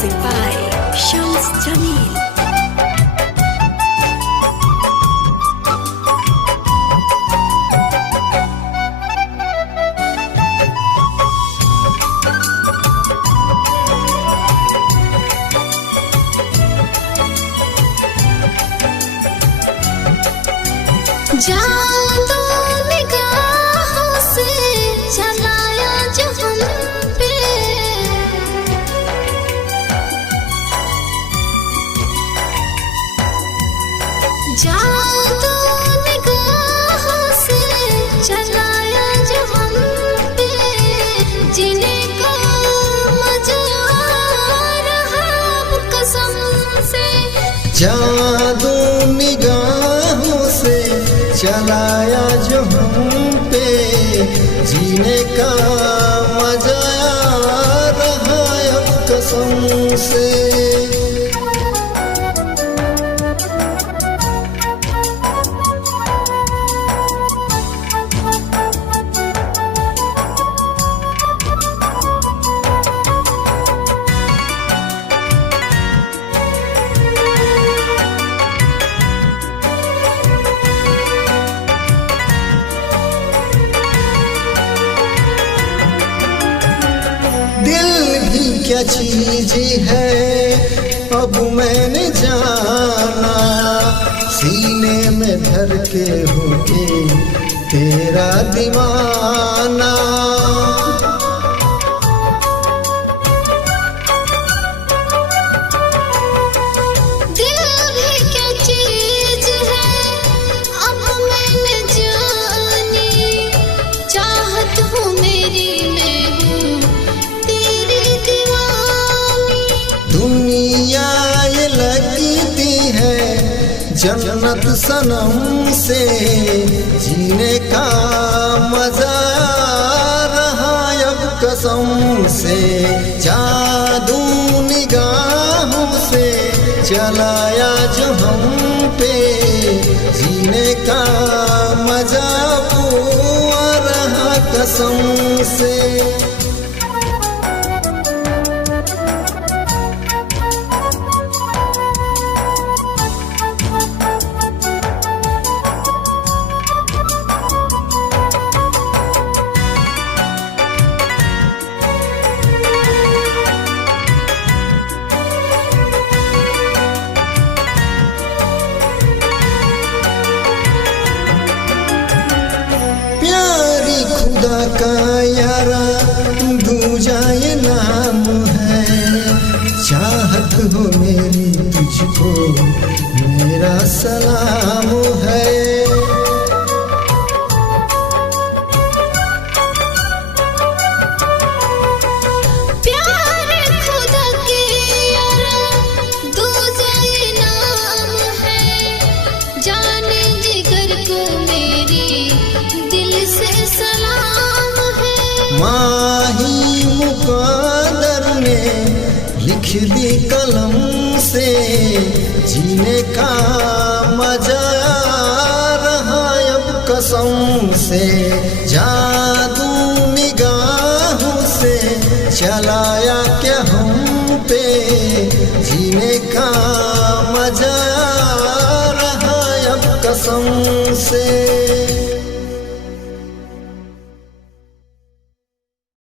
Music by Shams Jamil. जादू निगाहों से चलाया जो हम पे, जादू निगाहों से चलाया जो हम पे, जीने का मजा आ रहा अब कसम से। जादू निगाहों से चलाया जो हम पे, जीने का मजा आ रहा अब कसम से। दिल भी क्या चीज है अब मैंने जाना, सीने में धर के होके तेरा दीवाना। दिल भी क्या चीज है अब मैंने जानी, चाहत हूँ मेरी मैं हूँ तेरी दीवानी। दुनिया ये लगती है जन्नत सनम से, जीने का मजा आ रहा अब कसम से। जादू निगाहों से चलाया जो हम पे, जीने का मजा आ रहा कसम से। प्यारी खुदा का यारा दूजा ये नाम है, चाहत हो मेरी तुझको मेरा सलाम है। प्यारे खुदा के यारा दूजा ये नाम है, जाने जिगर को मेरी दिल से सलाम है। माही मुक़द्दर ने लिख दी कलम से, जीने का मजा आ रहा अब कसम से। जादू निगाहों से चलाया क्या हम पे, जीने का मजा आ रहा अब कसम से।